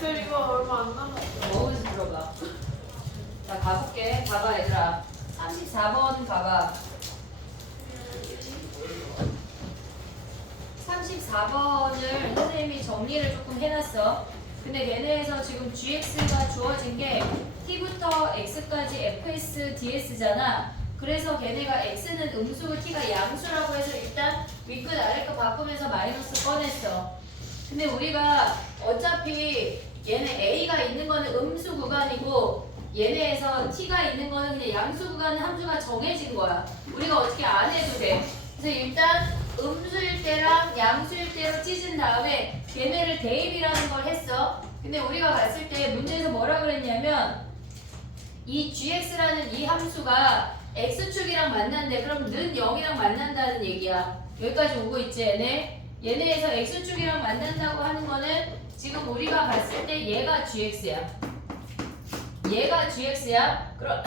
배터리가 얼마 안 남았어. 먹으면서 들어봐. 자, 가볼게. 봐봐, 얘들아. 34번 봐봐. 34번을 선생님이 정리를 조금 해놨어. 근데 걔네에서 지금 gx가 주어진 게 t부터 x까지 fs ds잖아. 그래서 걔네가 x는 음수고 t가 양수라고 해서 일단 윗끝 아래끝 바꾸면서 마이너스 꺼냈어. 근데 우리가 어차피 얘네 a가 있는 거는 음수 구간이고 얘네에서 t가 있는 거는 그냥 양수 구간 함수가 정해진 거야. 우리가 어떻게 안 해도 돼. 그래서 일단 음수일 때랑 양수일 때로 찢은 다음에 걔네를 대입이라는 걸 했어. 근데 우리가 봤을 때 문제에서 뭐라 그랬냐면 이 gx라는 이 함수가 x축이랑 만난대. 그럼 는 0이랑 만난다는 얘기야. 여기까지 오고 있지 얘네? 얘네에서 x축이랑 만난다고 하는 거는 지금 우리가 봤을 때 얘가 gx야. 얘가 gx야. 그럼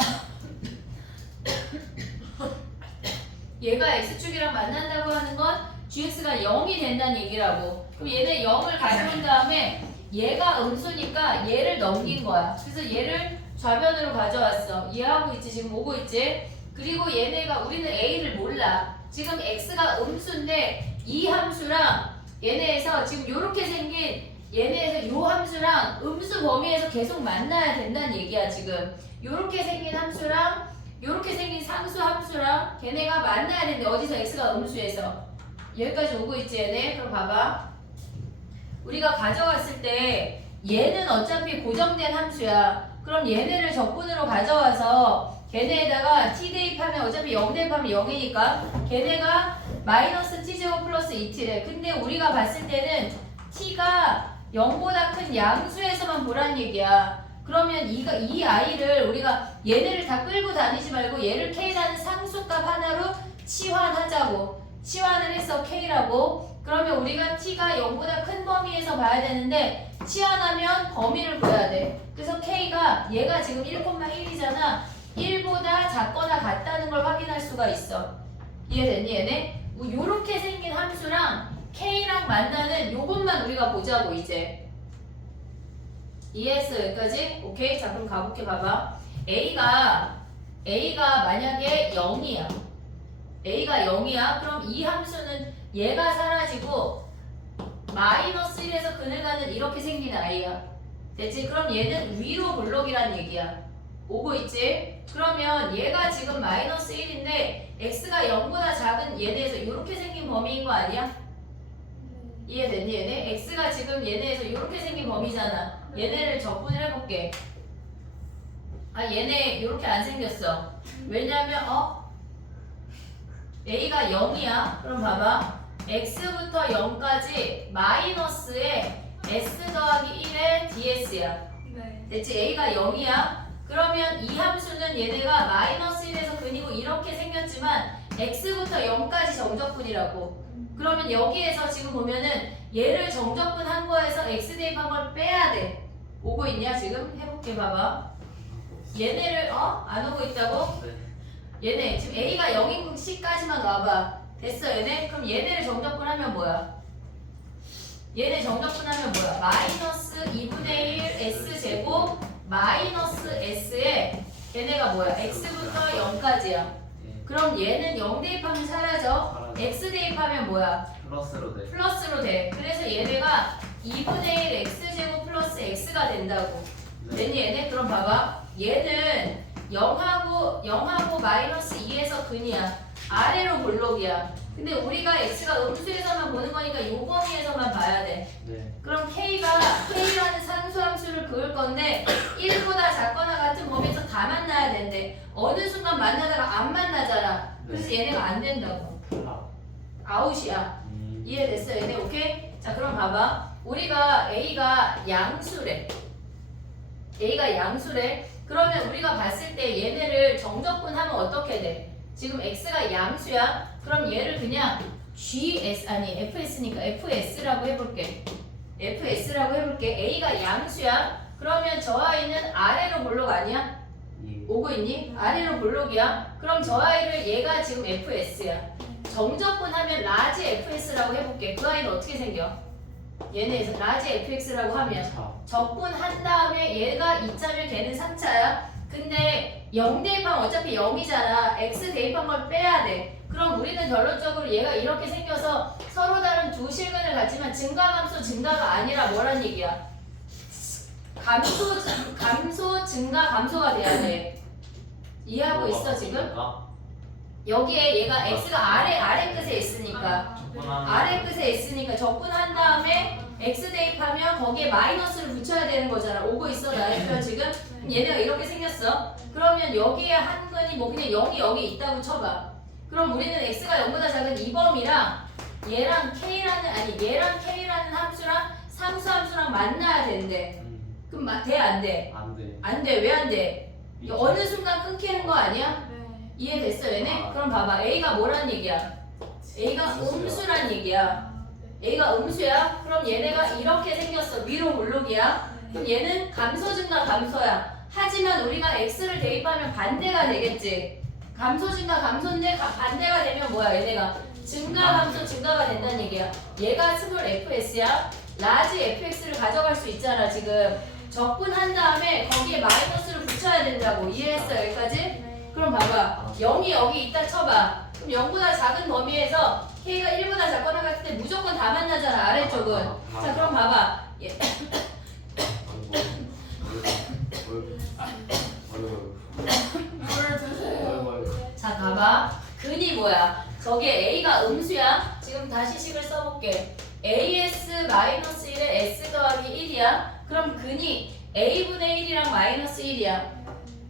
얘가 x축이랑 만난다고 하는 건 gx가 0이 된다는 얘기라고. 그럼 얘네 0을 가져온 다음에 얘가 음수니까 얘를 넘긴 거야. 그래서 얘를 좌변으로 가져왔어. 이해하고 있지? 지금 오고 있지? 그리고 얘네가 우리는 a를 몰라. 지금 x가 음수인데 이 함수랑 얘네에서 지금 요렇게 생긴 얘네에서 요 함수랑 음수 범위에서 계속 만나야 된다는 얘기야. 지금 요렇게 생긴 함수랑 요렇게 생긴 상수 함수랑 걔네가 만나야 되는데 어디서 x가 음수에서 여기까지 오고 있지 얘네. 그럼 봐봐. 우리가 가져갔을 때 얘는 어차피 고정된 함수야. 그럼 얘네를 적분으로 가져와서 걔네에다가 t 대입하면 어차피 0 대입하면 0이니까 걔네가 마이너스 t제곱 플러스 2t래. 근데 우리가 봤을 때는 t가 0보다 큰 양수에서만 보란 얘기야. 그러면 이 아이를 우리가 얘네를 다 끌고 다니지 말고 얘를 k라는 상수값 하나로 치환하자고. 치환을 해서 k라고. 그러면 우리가 t가 0보다 큰 범위에서 봐야 되는데 치환하면 범위를 보야 돼. 그래서 k가 얘가 지금 1,1이잖아. 1보다 작거나 같다는 걸 확인할 수가 있어. 이해됐니 얘네? 요렇게 생긴 함수랑 k랑 만나는 요것만 우리가 보자고 이제. 이해했어 여기까지? 오케이. 자 그럼 가볼게. 봐봐. a가 만약에 0이야. a가 0이야. 그럼 이 함수는 얘가 사라지고 마이너스 1에서 그늘가는 이렇게 생긴 아이야. 됐지? 그럼 얘는 위로 블록이란 얘기야. 오고 있지? 그러면 얘가 지금 마이너스 1인데 x가 0보다 작은 얘네에서 이렇게 생긴 범위인 거 아니야? 이해됐니 얘네? x가 지금 얘네에서 이렇게 생긴 범위잖아. 얘네를 적분을 해볼게. 아 얘네 이렇게 안 생겼어. 왜냐면 a가 0이야. 그럼 봐봐. x부터 0까지 마이너스에 s 더하기 1의 ds야. 네. 됐지? a가 0이야. 그러면 이 함수는 얘네가 마이너스 1에서 근이고 이렇게 생겼지만 x부터 0까지 정적분이라고. 그러면 여기에서 지금 보면은 얘를 정적분한 거에서 x 대입한 걸 빼야 돼. 오고 있냐 지금? 해볼게. 봐봐. 얘네를 안 오고 있다고? 얘네 지금 a가 0인 c까지만 가봐. 됐어 얘네? 그럼 얘네를 정적분하면 뭐야? 얘네 정적분하면 뭐야? 마이너스 2분의 1 s제곱 마이너스 s에 얘네가 뭐야? x부터 0까지야. 그럼 얘는 0 대입하면 사라져. x 대입하면 뭐야? 플러스로 돼. 플러스로 돼. 그래서 얘네가 2분의 1 x제곱 플러스 x가 된다고. 됐니 얘네? 그럼 봐봐. 얘는 0하고 마이너스 2에서 근이야. 아래로 볼록이야. 근데 우리가 x가 음수에서만 보는 거니까 요 범위에서만 봐야 돼. 네. 그럼 k라는 상수함수를 그을 건데 1보다 작거나 같은 범위에서 다 만나야 된대. 어느 순간 만나다가 안 만나잖아. 그래서 얘네가 안 된다고. 탈락. 아웃이야. 이해됐어 얘네? 오케이? 자 그럼 봐봐. 우리가 a가 양수래. a가 양수래. 그러면 우리가 봤을 때 얘네를 정적분하면 어떻게 돼? 지금 x가 양수야. 그럼 얘를 그냥 fs니까 fs라고 해볼게. fs라고 해볼게. a가 양수야. 그러면 저 아이는 아래로 볼록 아니야? 오고 있니? 아래로 볼록이야. 그럼 저 아이를 얘가 지금 fs야. 정적분하면 라지 fs라고 해볼게. 그 아이는 어떻게 생겨? 얘네 라지 fx라고 하면 적분한 다음에 얘가 2차면 걔는 3차야. 근데 0 대입하면 어차피 0이잖아. x 대입한 걸 빼야 돼. 그럼 우리는 결론적으로 얘가 이렇게 생겨서 서로 다른 두 실근을 갖지만 증가감소 증가가 아니라 뭐란 얘기야? 감소 증가 감소가 돼야 돼. 이해하고 있어 지금? 여기에 얘가 x가 아래 끝에 있으니까 아래 끝에 있으니까 적분한 다음에 x 대입하면 거기에 마이너스를 붙여야 되는 거잖아. 오고 있어 나의 지금? 그럼 얘네가 이렇게 생겼어. 그러면 여기에 한 근이 뭐 그냥 0이 여기 있다고 쳐봐. 그럼 우리는 x가 0보다 작은 이 범위랑 얘랑 k라는 함수랑 상수 함수랑 만나야 된대. 그럼 돼 안 돼? 안 돼. 안 돼. 왜 안 돼? 어느 순간 끊기는 거 아니야? 네. 이해됐어 얘네? 아. 그럼 봐봐. A가 뭐란 얘기야? A가 음수란 얘기야. A가 음수야? 그럼 얘네가 이렇게 생겼어. 위로 볼록이야. 그럼 얘는 감소 증가 감소야. 하지만 우리가 X를 대입하면 반대가 되겠지. 감소 증가 감소인데 반대가 되면 뭐야 얘네가? 증가 감소 증가가 된다는 얘기야. 얘가 스몰 fs야. 라지 fx를 가져갈 수 있잖아 지금. 적분한 다음에 거기에 마이너스를 붙여야 된다고. 이해했어 여기까지? 그럼 봐봐. 0이 여기 있다 쳐봐. 그럼 0보다 작은 범위에서 k가 1보다 작거나 같을 때 무조건 다 만나잖아 아래쪽은. 자 그럼 봐봐. 물을 드세요. 자 가봐. 근이 뭐야? 저게 a가 음수야. 지금 다시 식을 써볼게. as-1에 s 더하기 1이야. 그럼 근이 a분의 1이랑 마이너스 1이야.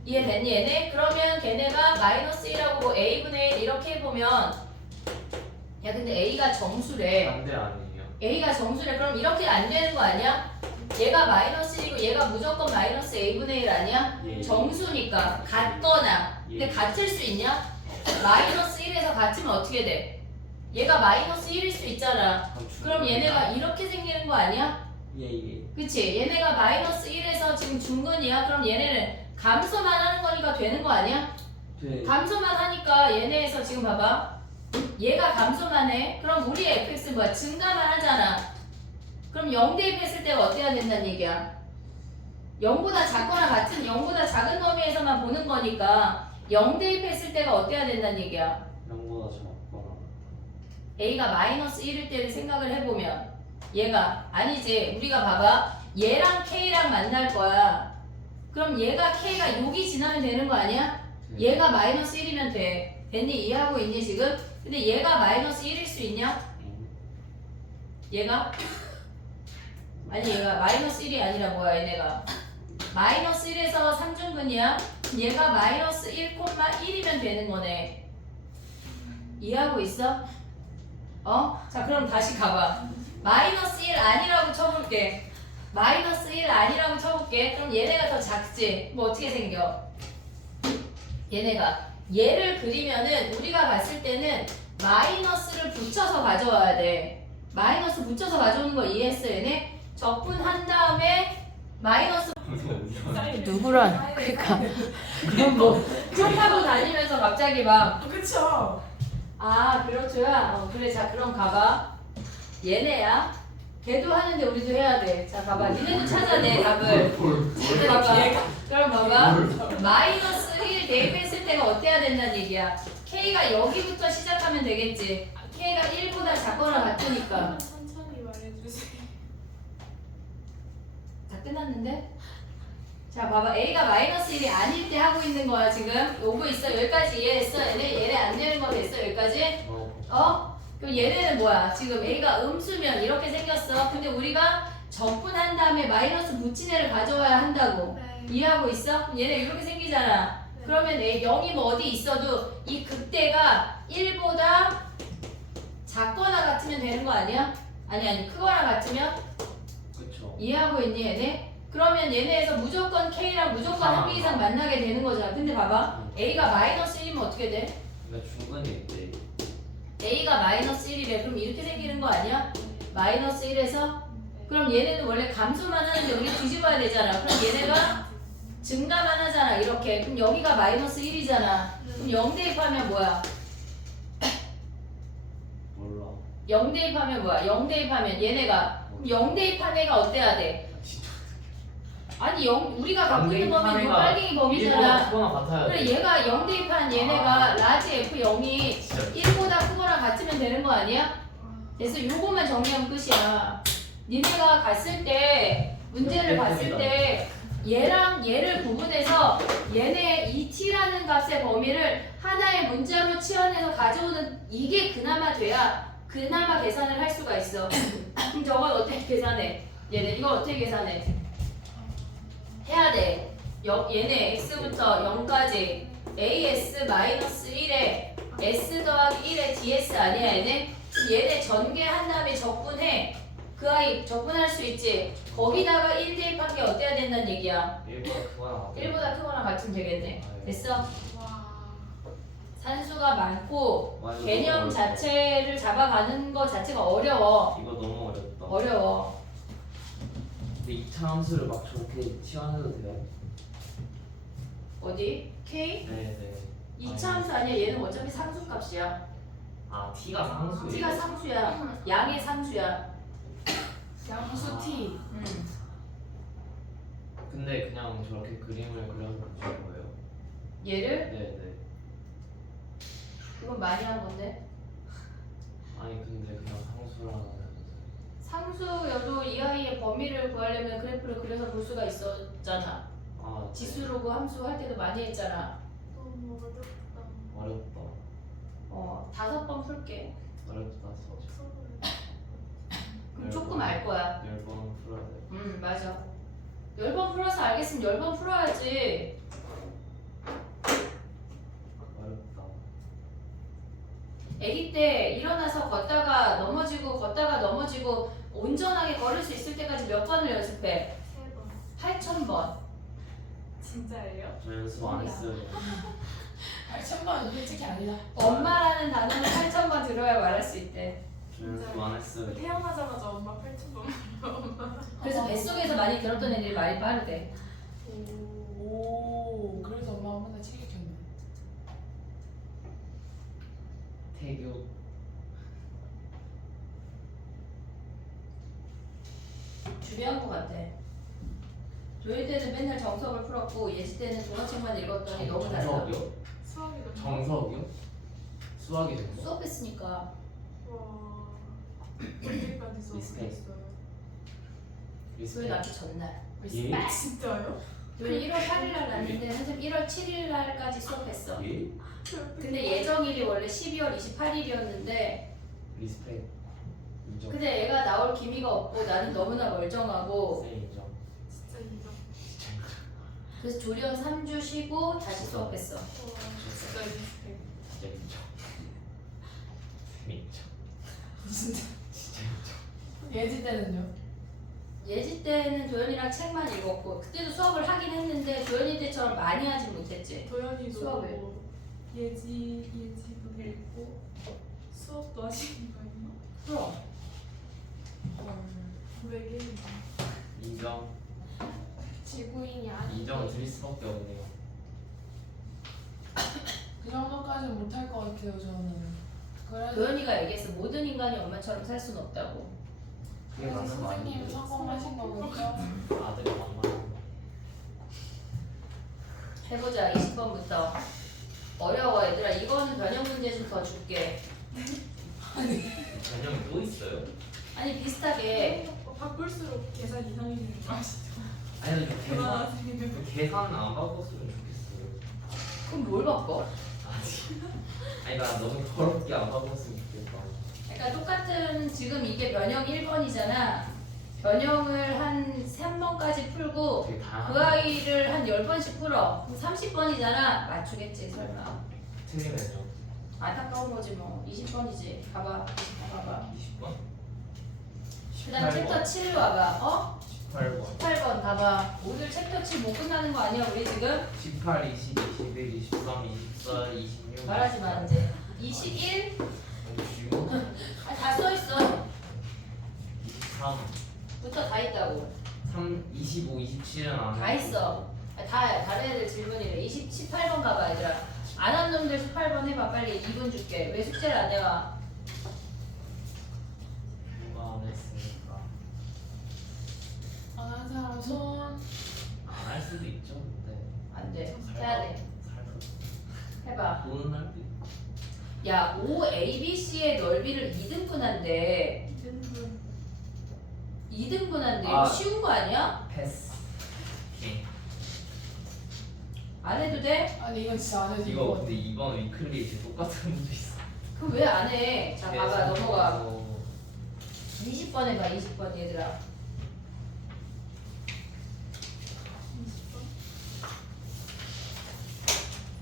이해됐니 얘네? 그러면 걔네가 마이너스 1하고 뭐 a분의 1 이렇게 해보면 야 근데 a가 정수래. 반대 아니에요? a가 정수래. 그럼 이렇게 안 되는 거 아니야? 얘가 마이너스 1이고 얘가 무조건 마이너스 a분의 1 아니야? 예. 정수니까 같거나. 근데 같을 수 있냐? 마이너스 1에서 같으면 어떻게 돼? 얘가 마이너스 1일 수 있잖아. 그럼 얘네가 이렇게 생기는 거 아니야? 예예. 그치? 얘네가 마이너스 1에서 지금 중근이야. 그럼 얘네는 감소만 하는 거니까 되는 거 아니야? 네. 감소만 하니까 얘네에서 지금 봐봐. 얘가 감소만 해. 그럼 우리의 fx 뭐야? 증가만 하잖아. 그럼 0 대입했을 때가 어때야 된다는 얘기야? 0보다 작거나 같은 0보다 작은 범위에서만 보는 거니까 0 대입했을 때가 어때야 된다는 얘기야? 0보다 작거나. a가 마이너스 1일 때를 생각을 해보면 얘가 아니지. 우리가 봐봐. 얘랑 k랑 만날 거야. 그럼 얘가 k가 여기 지나면 되는 거 아니야? 얘가 마이너스 1이면 돼. 됐니? 이해하고 있니 지금? 근데 얘가 마이너스 1일 수 있냐? 얘가? 아니 얘가 마이너스 1이 아니라 뭐야 얘네가 마이너스 1에서 3중근이야. 얘가 마이너스 1,1이면 되는 거네. 이해하고 있어? 자 그럼 다시 가봐. 마이너스 1 아니라고 쳐볼게. 마이너스 1 아니라고 쳐볼게. 그럼 얘네가 더 작지? 뭐 어떻게 생겨? 얘네가 얘를 그리면은 우리가 봤을 때는 마이너스를 붙여서 가져와야 돼. 마이너스 붙여서 가져오는 거 이해했어 얘네? 적분한 다음에 마이너스 누구란? 그니까 그럼 뭐 차 타고 다니면서 갑자기 막 그쵸? 그렇죠야? 그래 자 그럼 가봐. 얘네야. 걔도 하는데 우리도 해야 돼. 자 봐봐. 니네도 찾아내 답을. 근데 봐봐. 그럼 봐봐. 마이너스 1 대입했을 때가 어때야 된다는 얘기야? k가 여기부터 시작하면 되겠지. k가 1보다 작거나 같으니까. 천천히 말해주세요. 다 끝났는데? 자 봐봐. a가 마이너스 1이 아닐 때 하고 있는 거야 지금. 오고 있어. 여기까지 이해했어? 얘네 안 되는 거 됐어 여기까지? 그럼 얘네는 뭐야? 지금 a가 음수면 이렇게 생겼어. 근데 우리가 적분한 다음에 마이너스 붙인 애를 가져와야 한다고. 네. 이해하고 있어? 그럼 얘네 이렇게 생기잖아. 네. 그러면 0이 뭐 어디 있어도 이 극대가 1보다 작거나 같으면 되는 거 아니야? 아니 크거나 같으면? 그쵸. 이해하고 있니 얘네? 그러면 얘네에서 무조건 K랑 무조건 한 개 이상 만나게 되는 거잖아. 근데 봐봐. A가 마이너스 1이면 어떻게 돼? 그러니까 중간에 있대. A가 마이너스 1이래. 그럼 이렇게 생기는 거 아니야? 마이너스 1에서? 그럼 얘네는 원래 감소만 하는데 우리 뒤집어야 되잖아. 그럼 얘네가 증가만 하잖아. 이렇게. 그럼 여기가 마이너스 1이잖아. 그럼 0 대입하면 뭐야? 몰라. 0 대입하면 뭐야? 0 대입하면 얘네가 그럼 0 대입한 애가 어때야 돼? 아니 우리가 갖고 있는 범위 요 빨갱이 범위잖아. 크거나 같아야 그래 돼. 얘가 0 대입한 얘네가 라지 F0이 진짜 1보다 크거나 같으면 되는 거 아니야? 그래서 요거만 정리하면 끝이야. 니네가 갔을 때 문제를 봤을 때 얘랑 얘를 구분해서 얘네 이 t라는 값의 범위를 하나의 문자로 치환해서 가져오는 이게 그나마 돼야 그나마 계산을 할 수가 있어. 그럼 저건 어떻게 계산해? 얘네 이걸 어떻게 계산해? 해야 돼. 얘네 x부터 0까지 as-1에 s 더하기 1에 ds 아니야 얘네? 얘네 전개한 다음에 적분해. 그 아이 적분할 수 있지. 거기다가 1 대입한 게 어때야 된다는 얘기야. 1보다 크거나 같으면 되겠네. 됐어? 와. 산수가 많고 맞아, 개념 너무 자체를 잡아가는 거 자체가 어려워. 이거 너무 어렵다. 어려워. 근데 2차 함수를 막 저렇게 치환해도 돼요? 어디? K? 네네. 2차 함수 아니야. 얘는 어차피 상수값이야. 아 t가 상수예요? T가 상수야. 양의 상수야. 양수 T. 근데 그냥 저렇게 그림을 그려서 붙인 거예요? 얘를? 네네. 그건 많이 한 건데. 아니 근데 그냥 상수라는 상수여도 이 아이의 범위를 구하려면 그래프를 그려서 볼 수가 있었잖아. 아 네. 지수로고 함수 할 때도 많이 했잖아. 너무 어렵다. 어렵다. 5번 풀게. 어렵다 써. 그럼 조금 알 거야. 10번 풀어야 돼. 맞아. 10번 풀어서 알겠으면 10번 풀어야지. 어렵다. 아기 때 일어나서 걷다가 넘어지고 온전하게 걸을 수 있을 때까지 몇 번을 연습해? 3번. 8,000번. 진짜예요? 저 연습 안 했어요. 8,000번은 솔직히 아니다. 엄마라는 단어를 8,000번 들어야 말할 수 있대. 저 연습 안 했어요. 태어나자마자 엄마 8,000번. 그래서 뱃속에서 많이 들었던 애들이 말이 빠르대. 오, 그래서 엄마가 맨날 책임졌네. 태교. 주례한 것 같아. 조일 때는 맨날 정석을 풀었고 예지 때는 동화책만 읽었더니 너무 달라. 정석이요? 수학이도. 정석이요? 수학이 된 거? 수업했으니까. 와. 언제까지 수업했어요? 조일 리스펙. 낳기 전날. 예? 진짜요? 조일 1월 8일 날 낳는데 선생님 1월 7일 날까지 수업했어. 예? 근데 예정일이 원래 12월 28일이었는데 리스펙. 인정. 근데 애가 나올 기미가 없고 나는 너무나 멀쩡하고 쌤 인정. 진짜 인정. 그래서 조련 3주 쉬고 다시 수업했어. 와, 진짜 리스펙. 진짜 인정. 쌤 인정. 진짜. 진짜 인정. 예지 때는요? 예지 때는 도현이랑 책만 읽었고 그때도 수업을 하긴 했는데 도현이 때처럼 많이 하진 못했지. 도현이도 수업을. 예지도 읽고 수업도 하시는 거 아니에요? 그럼 고백이 인정. 지구인이 아니. 인정을 드릴 수밖에 없네요. 그 정도까지는 못할 것 같아요, 저는. 그래도 도현이가 얘기했어. 모든 인간이 엄마처럼 살 수는 없다고. 그게 그래서 맞는 거 선생님 아니에요? 성공하신 거겠죠? 아들이 만나는 해보자. 20번부터. 어려워 얘들아. 이거는 변형 문제 좀 더 줄게. 전형이 또 있어요? 아니 비슷하게 바꿀수록 계산 이상해지는 거 아시죠? 아니 근데 그만하세요. 계산은 안 바꿨으면 좋겠어요. 그럼 뭘 바꿔? 아니 나 너무 더럽게 안 바꿨으면 좋겠다. 그러니까 똑같은 지금 이게 변형 1번이잖아. 변형을 한 3번까지 풀고 되게 그 다양한 아이를 한 10번씩 풀어. 그럼 30번이잖아. 맞추겠지 설마. 틀리면요. 안타까운 거지 뭐. 20번이지. 봐봐. 봐봐. 20번? 그 다음에 챕터 7 와봐. 어? 18번 18번 봐봐. 오늘 챕터 7 못 끝나는 거 아니야 우리 지금? 18, 20, 21, 23, 24, 26 말하지 마 이제. 21? 26, 다 써있어. 23 부터 다 있다고. 25, 27은 안 다 있어. 다른 애들 질문이래. 18번 가봐 얘들아. 안 한 놈들 18번 해봐 빨리. 2분 줄게. 왜 숙제를 안 해와? 누가 안 했으니까 쳤는데 안돼 해야 돼 해봐 보는 날도 야 OABC의 넓이를 2등분한대 2등분한대 이거 아. 쉬운 거 아니야? 패스. 오케이. 안 해도 돼? 아니 이건 진짜 안 해도 이거 이거 근데 이번 위클리에 진짜 똑같은 문제 있어. 그럼 왜 안 해? 자 봐봐 넘어가 어, 20번 해봐 20번 얘들아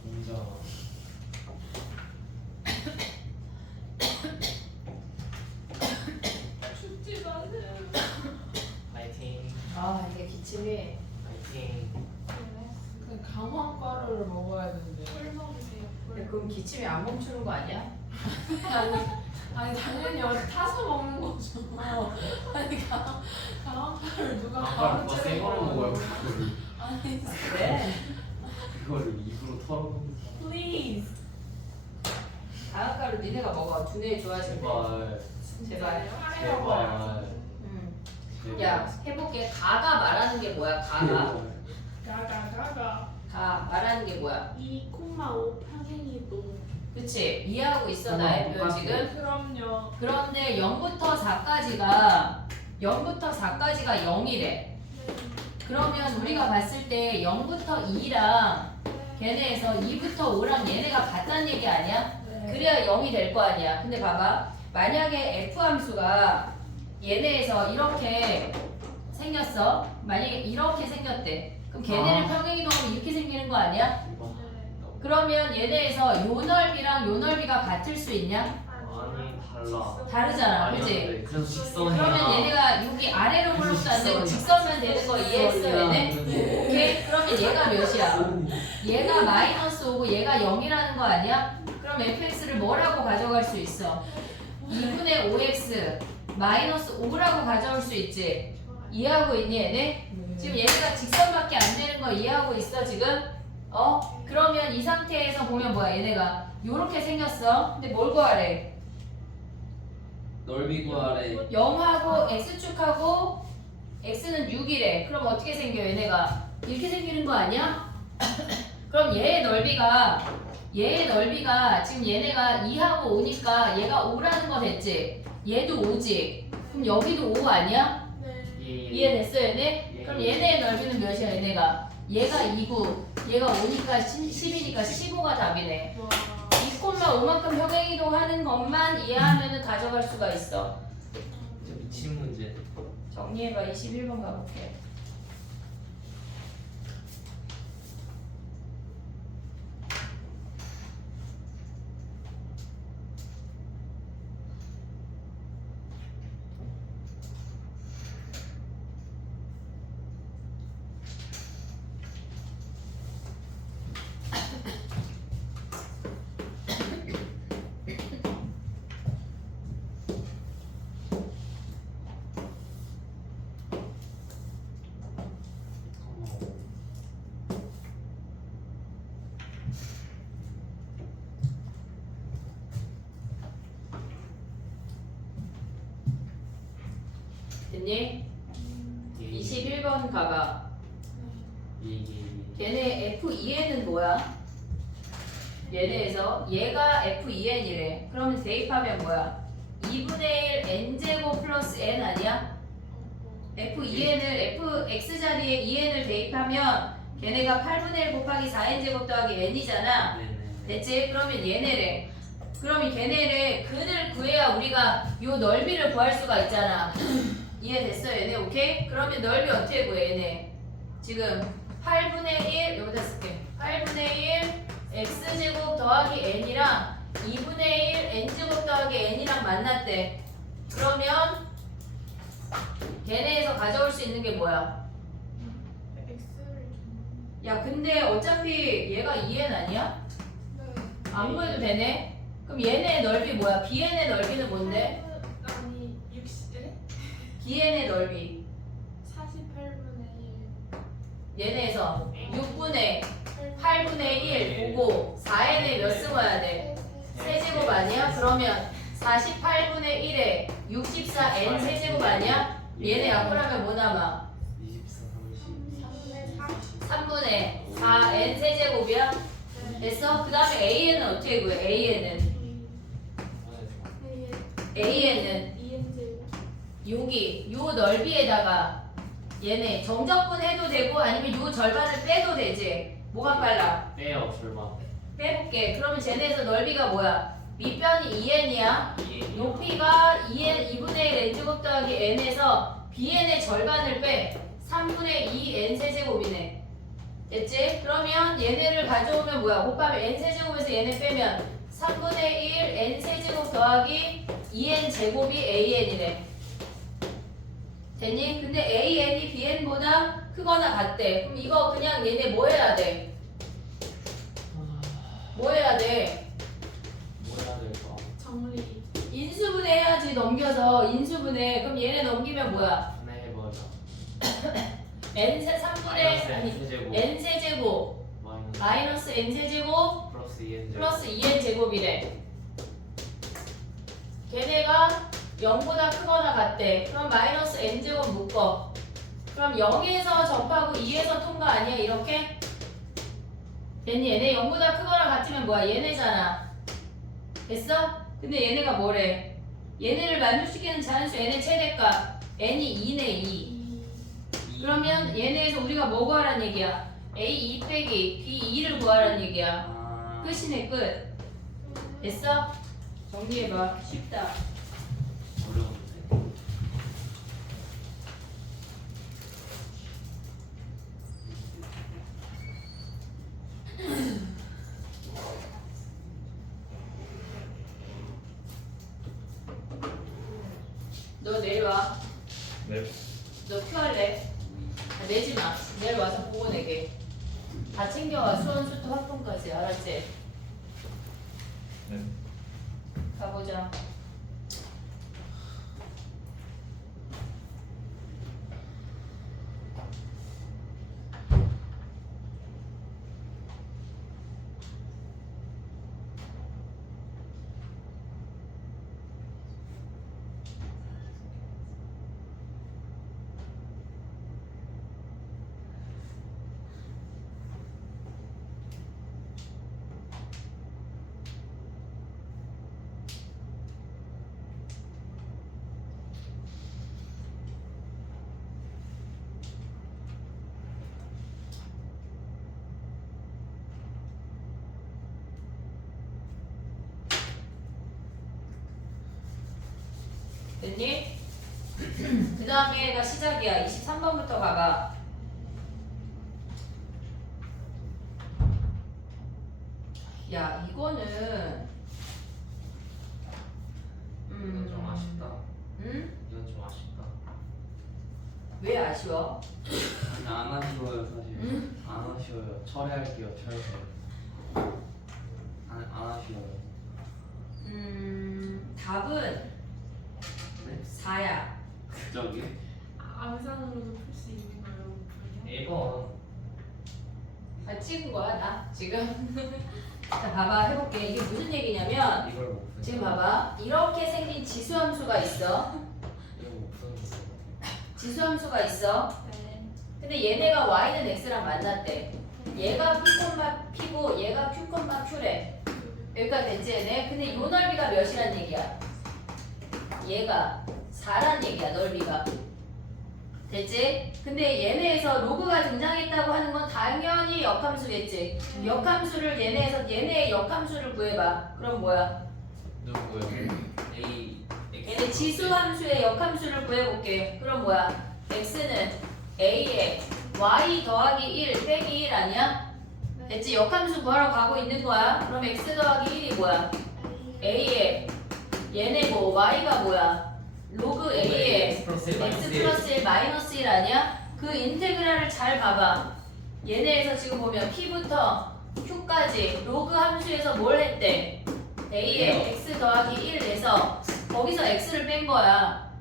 진짜. 죽지 마세요. 파이팅. 아 이게 기침이 파이팅. 그 강황가루를 먹어야 되는데. 꿀 먹으세요. 근데 그럼 기침이 안 멈추는 거 아니야? 아니 당연히 어디 타서 먹는 거죠. 아니 강황가루를 누가 아까 바로 누가 새 찌르고 거로 먹어요 그거를. 아니 그래 그거를 입으로 털어놓는. please. 다음가루 니네가 먹어 두뇌 좋아질 때 제발. 제발 제발. 야 해볼게 가가 말하는 게 뭐야 가가 가 말하는 게 뭐야 2,5 평행이동. 그치 이해하고 있어 나의 표현 지금 그럼요. 그런데 0부터 4까지가 0이래 그러면 우리가 봤을 때 0부터 2랑 걔네에서 2부터 5랑 얘네가 같다는 얘기 아니야? 그래야 0이 될 거 아니야 근데 봐봐 만약에 F 함수가 얘네에서 이렇게 생겼어 만약에 이렇게 생겼대 그럼 걔네를 평행이동하면 이렇게 생기는 거 아니야? 그러면 얘네에서 요 넓이랑 요 넓이가 같을 수 있냐? 아니 달라. 다르잖아 아니, 그치? 안 돼. 그래서 직선이야. 그러면 얘네가 여기 아래로 블록도 안 되고 직선만 되는 거 이해했어 얘네? 오케이? 그러면 얘가 몇이야? 얘가 마이너스 5고 얘가 0이라는 거 아니야? 그럼 fx를 뭐라고 가져갈 수 있어? 2분의 5x 마이너스 5라고 가져올 수 있지? 이해하고 있니 얘네? 지금 얘네가 직선밖에 안 되는 거 이해하고 있어 지금? 그러면 이 상태에서 보면 뭐야 얘네가 요렇게 생겼어 근데 뭘 구하래? 넓이 구하래. 0하고 x축하고 x는 6이래 그럼 어떻게 생겨 얘네가? 이렇게 생기는 거 아니야? 그럼 얘의 넓이가 지금 얘네가 2하고 5니까 얘가 5라는 거 됐지? 얘도 5지? 그럼 여기도 5 아니야? 이해됐어 얘네? 그럼 얘네의 넓이는 몇이야 얘네가? 얘가 2고 얘가 5니까 10이니까 15가 답이네 2,5만큼 평행이동하는 것만 이해하면 가져갈 수가 있어 진짜 미친 문제. 정리해봐 21번 가볼게 됐니? 21번 가봐 걔네 F2N은 뭐야? 얘네에서 얘가 F2N이래 그러면 대입하면 뭐야? 2분의 1 N제곱 플러스 N 아니야? F2N을 Fx 자리에 2N을 대입하면 걔네가 8분의 1 곱하기 4N제곱 더하기 N이잖아 됐지? 그러면 얘네래 그러면 걔네를 근을 구해야 우리가 요 넓이를 구할 수가 있잖아 이해됐어 얘네 오케이? 그러면 넓이 어떻게 구해 얘네 지금 8분의 1 여기다 쓸게 8분의 1 x제곱 더하기 n이랑 2분의 1 n제곱 더하기 n이랑 만났대 그러면 걔네에서 가져올 수 있는 게 뭐야? X를 야 근데 어차피 얘가 2n 아니야? 안 구해도 되네? 그럼 얘네의 넓이 뭐야? bn의 넓이는 뭔데? 아니 60. bn의 넓이 48분의 1. 얘네에서 6분의 8분의 1 보고 4n에 몇 쓰어야 돼? 세제곱 아니야? 그러면 48분의 1에 64n 세제곱 아니야? 얘네 약분하면 뭐 남아? 24, 30, 3분의 4. 3분의 4n 세제곱이야? 됐어? 그 다음에 an은 어떻게 구해? an은 여기 요 넓이에다가 얘네 정적분 해도 되고 아니면 요 절반을 빼도 되지. 뭐가 빨라? 빼요 절반. 빼볼게. 그러면 쟤네에서 넓이가 뭐야? 밑변이 2n이야. 이게 높이가 2n 2분의 1 n제곱 더하기 n에서 bn의 절반을 빼 3분의 2 n 세제곱이네. 됐지? 그러면 얘네를 가져오면 뭐야? 곱하면 n 세제곱에서 얘네 빼면 3분의 1 n 세제곱 더하기 2n 제곱이 an이래. 됐니? 근데 an이 bn보다 크거나 같대. 그럼 이거 그냥 얘네 뭐 해야 돼? 뭐 해야 돼? 뭐 해야 될까? 정리. 인수분해 해야지. 넘겨서 인수분해. 그럼 얘네 넘기면 뭐야? 하나 해보자. n 세 3분의 아니 세제곱 n 세제곱 마이너스 n 세제곱 플러스 2n 플러스 2n 제곱이래. 걔네가 0보다 크거나 같대. 그럼 마이너스 n 제곱 묶어. 그럼 0에서 접하고 2에서 통과 아니야? 이렇게? 됐니? 얘네 0보다 크거나 같으면 뭐야? 얘네잖아. 됐어? 근데 얘네가 뭐래? 얘네를 만족시키는 자연수 n의 최대값 n이 2네 2. 그러면 얘네에서 우리가 뭐 구하란 얘기야? A2 빼기 B2를 구하란 얘기야. 아, 끝이네 끝. 됐어? 정리해봐. 쉽다. 어려운데. 너 내려와. 네. 너 큐할래? 내지 마. 내일 와서 보고 내게. 다 챙겨와. 수원, 수도, 학번까지. 알았지? 네. 가보자. 됐니? 그 다음에가 시작이야. 23번부터 가봐. 야, 이거는 이건 좀 아쉽다. 응? 이건 좀 아쉽다. 왜 아쉬워? 아니 안 아쉬워요 사실. 응? 안 아쉬워요. 철회할게요 철회. 안 아쉬워요. 답은 네? 4야. 저기 암산으로도 풀 수 있는 거요. 1번. 다 찍은 거야, 나 지금. 자, 봐봐, 해볼게. 이게 무슨 얘기냐면 이걸 못 푸는 지금 거. 봐봐. 이렇게 생긴 지수함수가 있어. 이거 못 푸는 거. 지수함수가 있어. 네. 근데 얘네가 y는 x랑 만났대. 얘가 p, p고 얘가 q, q래. 여기까지 됐지 얘네? 근데 요 넓이가 몇이란 얘기야? 얘가 4란 얘기야, 넓이가. 됐지? 근데 얘네에서 로그가 등장했다고 하는 건 당연히 역함수겠지. 역함수를 얘네의 역함수를 구해봐. 그럼 뭐야? 누구요? A X. 얘네 지수함수의 역함수를 구해볼게. 그럼 뭐야? x는 a에 y 더하기 1 빼기 1 아니야? 됐지? 역함수 구하러 가고 있는 거야. 그럼 x 더하기 1이 뭐야? a에 얘네고 y가 뭐야? 로그 a에 X 플러스 1 x 마이너스 1. 플러스 1 마이너스 1 아니야? 그 인테그랄을 잘 봐봐. 얘네에서 지금 보면 p부터 q까지 로그 함수에서 뭘 했대? a에 x 더하기 1 내서 거기서 x를 뺀 거야.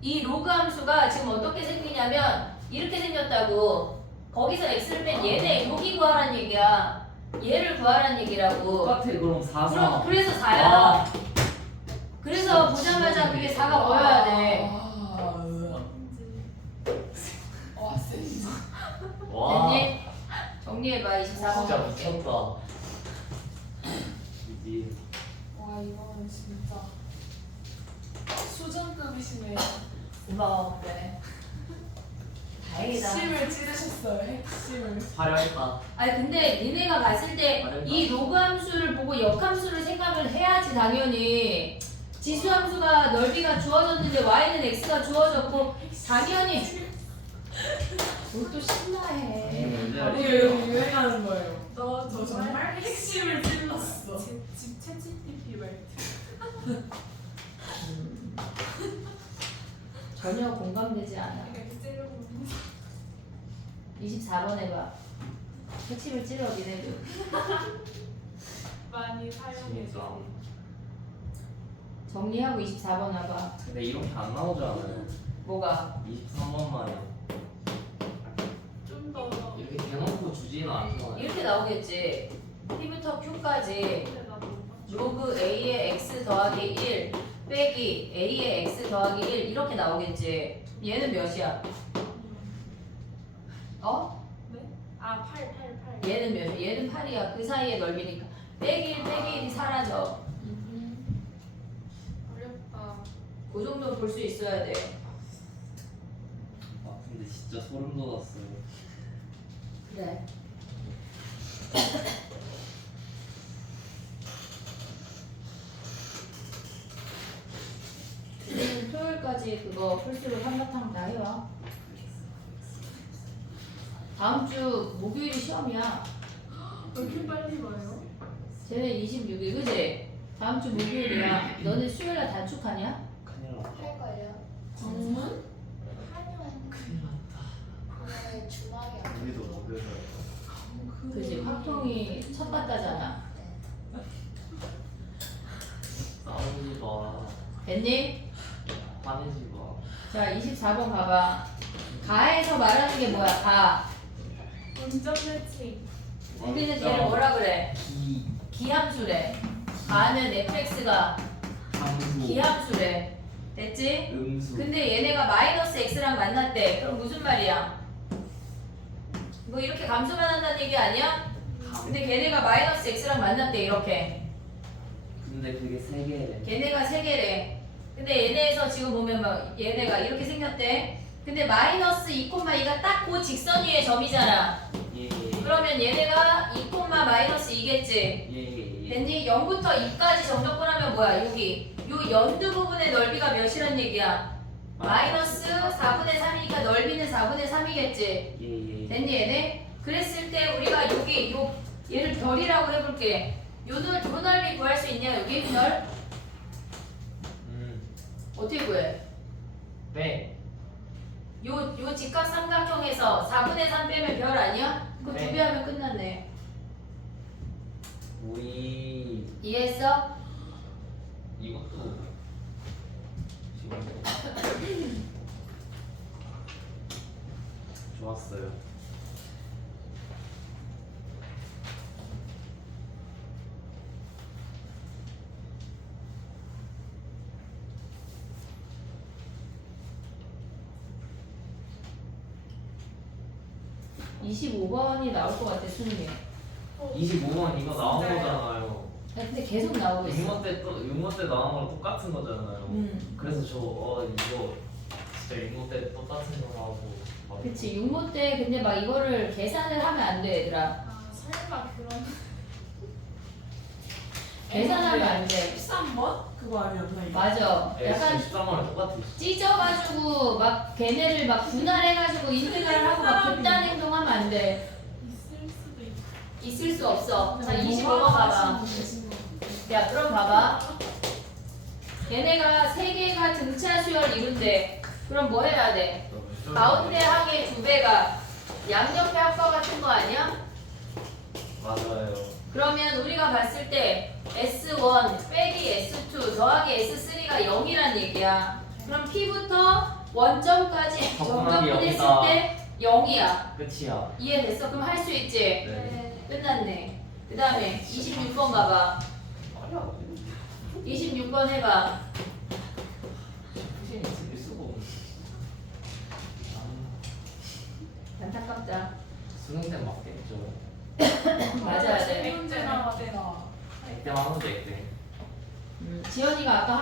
이 로그 함수가 지금 어떻게 생기냐면 이렇게 생겼다고. 거기서 x를 뺀 얘네 여기 구하란 얘기야. 얘를 구하란 얘기라고. 똑같아 그럼 4. 그래서 4야. 그래서 보자마자 그게 4가 보여야 돼. 와, 센스. 와. 됐니? 정리해봐. 24번 진짜 가볼게. 미쳤다. 이제 와 이거는 진짜 수준급이시네요. 고마워. 그래. 다행이다. 핵심을 찌르셨어요. 핵심을. 화려했다. 아니 근데 니네가 봤을 때 이 로그 함수를 보고 역 함수를 생각을 해야지 당연히 지수 함수가 넓이가 주어졌는데 y는 x가 주어졌고 당연히 뭘 또 신나해. 이게 요즘 유행하는 거예요. 너 저 정말 정말 핵심을 찔렀어. 집 채찍TP 말투. 전혀 공감되지 않아. 이렇게 찌르고 있는 24번 해봐. 핵심을 찔러 니네도. 많이 진짜. 사용해줘. 정리하고 24번 와봐. 근데 이렇게 안 나오잖아요. 뭐가? 23번만에 좀 더. 이렇게 대놓고 주지는 않잖아요. 이렇게 나오겠지. P부터 Q까지 근데 나도 못 맞춰. 로그 A의 X 더하기 1 빼기 A의 X 더하기 1 이렇게 나오겠지. 얘는 몇이야? 어? 네? 아, 8. 얘는 몇이야? 얘는 8이야. 그 사이의 넓이니까. 빼기 1 빼기 1이 사라져. 어렵다. 그 정도 볼 수 있어야 돼. 아 근데 진짜 소름 돋았어요. 그래. 내일 토요일까지 그거 풀스로 한바탕 다 해와. 다음 주 목요일이 시험이야. 왜 이렇게 빨리 와요? 쟤네 26일 그지? 다음 주 목요일이야. 너네 수요일날 단축하냐? 큰일 났다. 할걸요? 정말? 한용 큰일 났다. 그날 주말이 안 우리도 돼서. 목요일. 그지? 확통이 첫 봤다잖아. 싸우지 마. 됐니? 화내지 마. 자 24번 봐봐. 가에서 말하는 게 뭐야? 가. 운전 매칭. 우리는 걔를 뭐라 그래? 기 기함수래. 가는 fx가 함수 기함수래. 됐지? 음수 근데 얘네가 마이너스 x랑 만났대. 그럼 무슨 말이야? 뭐 이렇게 감소만 한다는 얘기 아니야? 근데 걔네가 마이너스 x랑 만났대 이렇게. 근데 그게 세 개래. 걔네가 세 개래. 근데 얘네에서 지금 보면 막 얘네가 이렇게 생겼대. 근데 마이너스 2,2가 딱 그 직선 위의 점이잖아. 예. 그러면 얘네가 2, 마이너스 2겠지. 예. 됐니? 0부터 2까지 정도분하면 뭐야? 여기 요 연두 부분의 넓이가 몇이란 얘기야? 마이너스 4분의 3이니까 넓이는 4분의 3이겠지. 예. 됐니 얘네? 그랬을 때 우리가 여기 요 얘를 별이라고 해볼게. 요 넓이 구할 수 있냐 여기 별? 어떻게 구해? 네. 요 직각삼각형에서 4분의 3 빼면 별 아니야? 그거 네. 2배 하면 끝났네. 우리 이해했어? 이것도 지금 좋았어요. 이 25번이 나올 것 같아 수능에. 25번 이거 나온 진짜요? 거잖아요. 근데 계속 나오고 있어. 6모 때 나온 거랑 똑같은 거잖아요. 그래서 저 이거 진짜 6모 때 똑같은 거 나오고. 그치 6모 때 근데 막 이거를 계산을 하면 안 돼 얘들아. 아, 설마 그런. 계산하면 안 돼. 13번? 그거 아니었나 이거? 맞아. 예, 약간 13번이랑 똑같아. 찢어가지고 막 걔네를 막 분할해가지고 인테그랄 하고 막 그딴 행동하면 안 돼. 있을 수도 있고. 있을 수 없어. 자 25번 뭐가 봐봐. 하시는 분 계신 것 같아요. 야 그럼 봐봐. 얘네가 세 개가 등차 수열 이룬대. 그럼 뭐 해야 돼? 가운데 항의 두 배가 양옆의 합과 같은 거 아니야? 맞아요. 그러면 우리가 봤을 때 S1 빼기 S2 더하기 S3가 0이란 얘기야. 그럼 P부터 원점까지 적분하기 정점분했을 0이다. 때 0이야. 끝이야. 이해됐어? 그럼 할 수 있지? 네. 끝났네. 그 다음에 26번 봐봐. 26번 해봐. 푸신이 들릴 수가 없네. 안타깝다. 수능 때 맞겠죠. 맞아야 돼. 문제 나왔다. 그냥 하면 돼. 지연이가 아까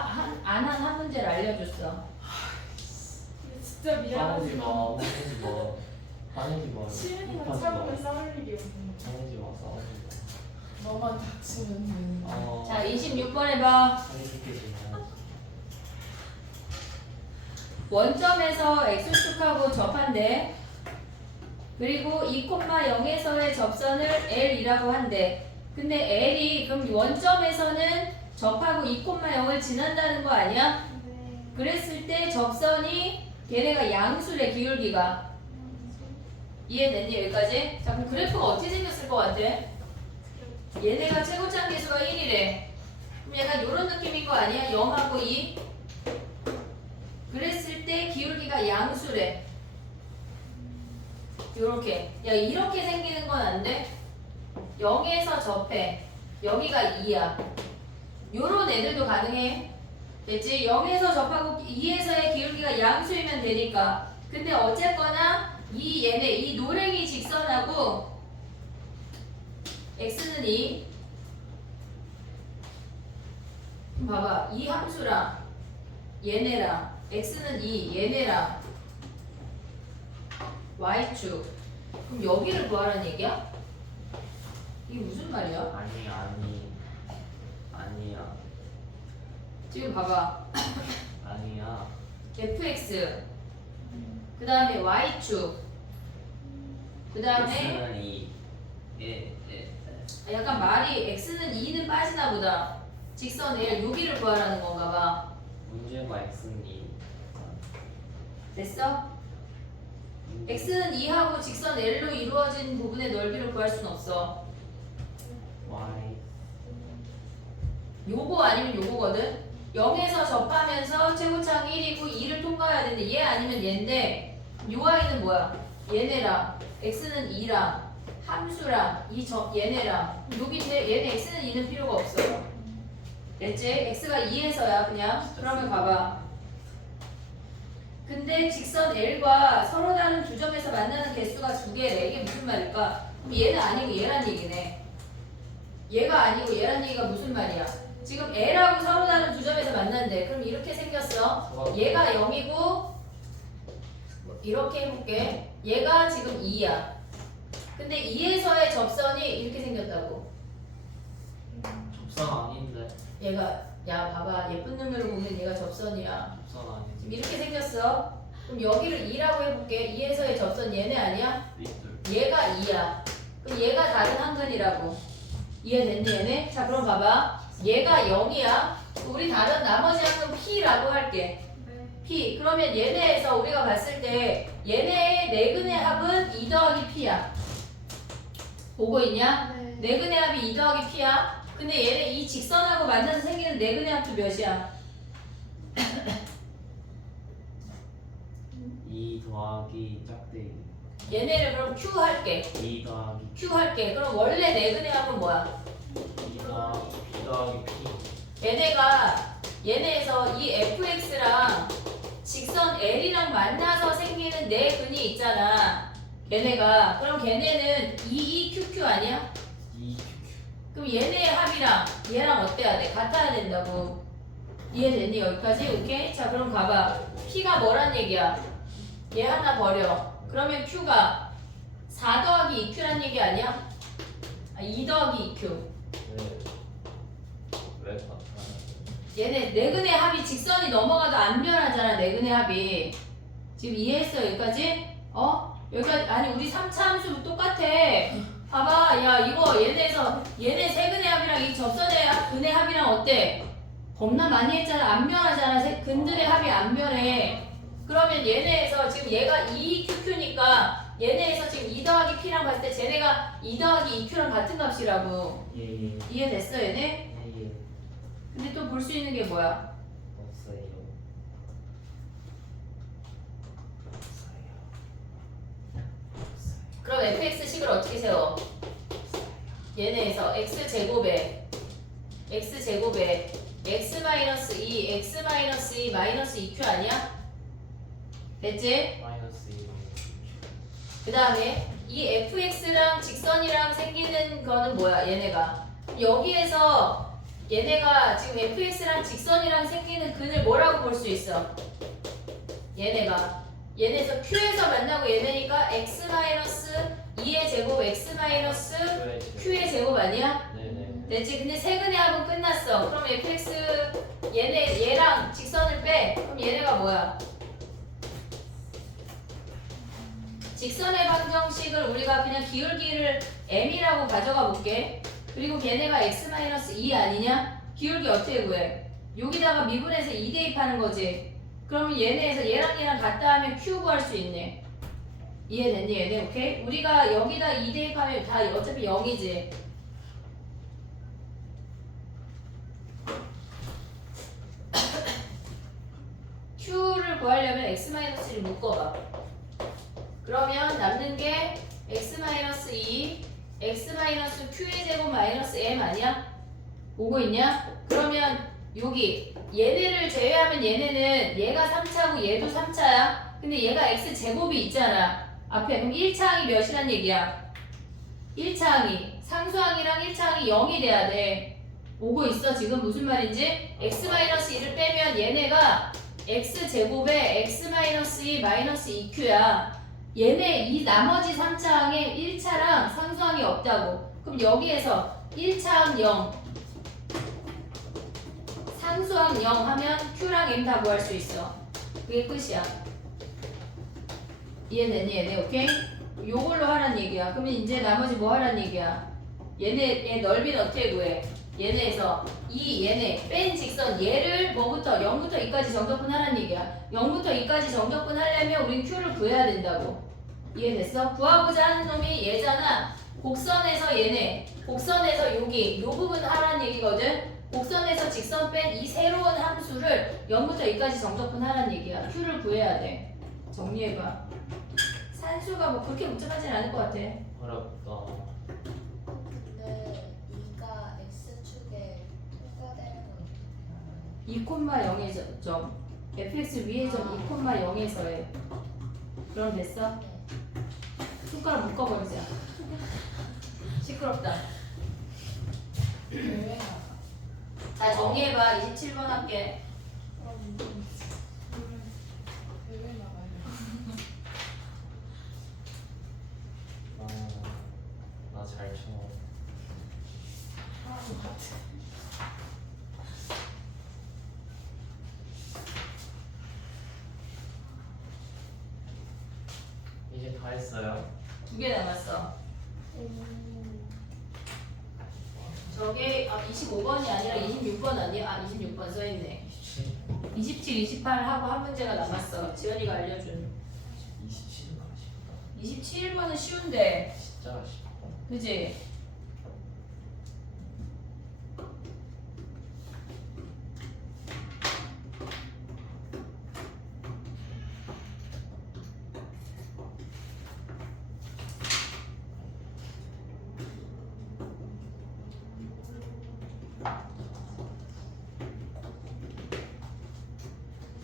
안 한 한 문제를 알려줬어. 근데 진짜 화내지 미안하지. 마. 화내지 마. 화내지 마. 시은이가 욕하지 참고 마. 싸울 일이 없는 거. 화내지 마. 싸우지 너만 닥치면 되는 마. 거. 자, 26번 해봐. 사이좋게 지내야지. 원점에서 x축하고 접한대. 그리고 2,0에서의 접선을 L이라고 한대. 근데 L이 그럼 원점에서는 접하고 2,0을 지난다는 거 아니야? 네. 그랬을 때 접선이 걔네가 양수래 기울기가. 이해됐니 여기까지? 자 그럼 그래프가 어떻게 생겼을 것 같아? 얘네가 최고점 계수가 1이래. 그럼 약간 이런 느낌인 거 아니야? 0하고 2. 그랬을 때 기울기가 양수래. 요렇게. 야 이렇게 생기는 건 안 돼? 0에서 접해. 여기가 2야. 요런 애들도 가능해. 됐지? 0에서 접하고 2에서의 기울기가 양수이면 되니까. 근데 어쨌거나 이 노랭이 직선하고 x는 2. 봐봐. 이 함수랑 얘네랑 x는 2 얘네랑 y축. 그럼 여기를 구하라는 얘기야? 이게 무슨 말이야? 아니야. 지금 봐봐. 아니야. fx 그 다음에 y축 그 다음에 X는 2. 예. 약간 말이 x는 2는 빠지나 보다. 직선 L 여기를 구하라는 건가 봐. 문제가 X는 2. 됐어? x는 2하고 직선 L로 이루어진 부분의 넓이를 구할 수는 없어. Y. 요거 아니면 요거거든. 0에서 접하면서 최고차항 1이고 2를 통과해야 되는데 얘 아니면 얘인데 요 아이는 뭐야? 얘네랑 x는 2랑 함수랑 얘네랑 여기인데 얘네 x는 2는 필요가 없어요. 됐지? x가 2에서야 그냥. 그러면 봐봐. 근데 직선 L과 서로 다른 두 점에서 만나는 개수가 2개래. 이게 무슨 말일까? 그럼 얘는 아니고 얘란 얘기네. 얘가 아니고 얘란 얘기가 무슨 말이야? 지금 L하고 서로 다른 두 점에서 만난대. 그럼 이렇게 생겼어. 얘가 0이고 이렇게 해볼게. 얘가 지금 2야. 근데 2에서의 접선이 이렇게 생겼다고. 접선 아닌데. 얘가 야 봐봐. 예쁜 눈으로 보면 얘가 접선이야. 접선 아니지. 지금 이렇게 생겼어. 그럼 여기를 2라고 해볼게. 2에서의 접선 얘네 아니야? 윗줄. 얘가 2야. 그럼 얘가 다른 한근이라고. 이해됐니 얘네? 자 그럼 봐봐. 얘가 0이야. 우리 다른 나머지 한근 P라고 할게. 네. P. 그러면 얘네에서 우리가 봤을 때 얘네의 네근의 합은 2 더하기 P야. 보고 있냐? 네. 네근의 합이 2 더하기 P야. 근데 얘네 이 직선하고 만나서 생기는 네근의 합도 몇이야? 2 더하기 짝대기. 얘네를 그럼 Q 할게. 2 더하기 Q 할게. 그럼 원래 네근의 합은 뭐야? 2 더하기 P. 얘네에서 이 fx랑 직선 L이랑 만나서 생기는 네 근이 있잖아. 얘네가. 그럼 걔네는 22QQ 아니야? 2 그럼 얘네의 합이랑 얘랑 어때야 돼? 같아야 된다고. 이해됐니? 여기까지? 오케이? 자 그럼 가봐. P가 뭐란 얘기야? 얘 하나 버려. 그러면 Q가 4 더하기 2Q란 얘기 아니야? 2 더하기 2Q. 왜 같아? 얘네 네근의 합이 직선이 넘어가도 안 변하잖아. 네근의 합이. 지금 이해했어 여기까지? 여기까지. 아니 우리 3차 함수 똑같아. 봐봐. 야 이거 얘네 세근의 합이랑 이 접선의 근의 합이랑 어때? 겁나 많이 했잖아. 안 변하잖아. 근들의 합이 안 변해. 그러면 얘네에서 지금 얘가 2QQ니까 얘네에서 지금 2 더하기 P랑 봤을 때 쟤네가 2 더하기 2Q랑 같은 값이라고. 예. 이해됐어 얘네? 예. 근데 또 볼 수 있는 게 뭐야? 없어요. 그럼 fx식을 어떻게 세워? 얘네에서 x제곱에 x-2 x-2 마이너스 2q 아니야? 됐지? 마이너스 2. 그 다음에 이 fx랑 직선이랑 생기는 거는 뭐야? 얘네가 여기에서 얘네가 지금 fx랑 직선이랑 생기는 근을 뭐라고 볼 수 있어? 얘네에서 q에서 만나고 얘네니까 x-2의 제곱 x-q의 제곱 아니야? 네네. 됐지? 근데 세근의 합은 끝났어. 그럼 fx 얘랑 직선을 빼. 그럼 얘네가 뭐야? 직선의 방정식을 우리가 그냥 기울기를 m이라고 가져가 볼게. 그리고 걔네가 x-2 아니냐? 기울기 어떻게 구해? 여기다가 미분해서 2 대입하는 거지. 그러면 얘네에서 얘랑 같다 하면 q 구할 수 있네. 이해됐니 얘네? 오케이? 우리가 여기다 2 대입하면 다 어차피 0이지. q를 구하려면 x-를 묶어봐. 그러면 남는 게 x-2, x-q의 제곱 마이너스 m 아니야? 오고 있냐? 그러면 여기 얘네를 제외하면 얘네는 얘가 3차고 얘도 3차야. 근데 얘가 x제곱이 있잖아 앞에. 그럼 1차항이 몇이란 얘기야? 1차항이 상수항이랑 1차항이 0이 돼야 돼. 오고 있어 지금 무슨 말인지? x-1을 빼면 얘네가 x제곱에 x-2 마이너스 2q야. 얘네 이 나머지 3차항에 1차랑 상수항이 없다고. 그럼 여기에서 1차항 0 상수항 0 하면 q랑 m 다 구할 수 있어. 그게 끝이야. 이해됐니 얘네? 오케이? 요걸로 하란 얘기야. 그러면 이제 나머지 뭐 하란 얘기야? 얘 넓이는 어떻게 구해? 얘네에서 얘네 뺀 직선 얘를 뭐부터 0부터 2까지 정적분 하란 얘기야. 0부터 2까지 정적분 하려면 우린 q를 구해야 된다고. 이해됐어? 구하고자 하는 놈이 얘잖아. 곡선에서 얘네 곡선에서 여기 요 부분 하란 얘기거든. 곡선에서 직선 뺀 이 새로운 함수를 0부터 2까지 정적분 하란 얘기야. q를 구해야 돼. 정리해봐. 산수가 뭐 그렇게 복잡하진 않을 것 같아. 어렵다. 근데 2가 x축에 통과되는 건 2,0의 점 fx 위의 점 2,0에서의 그럼 됐어? 손가락 묶어버리자. 시끄럽다. 왜? 자 정리해봐. 27번 할게. 왜 나가요? 나 잘 쳐. 이제 다 했어요. 2개 남았어. 저게 25번이 아니라 26번 아니야? 26번 써있네. 27, 28 하고 한 문제가 남았어. 지연이가 알려준. 27은 아쉽다. 27번은 쉬운데, 진짜 아쉽다. 그지?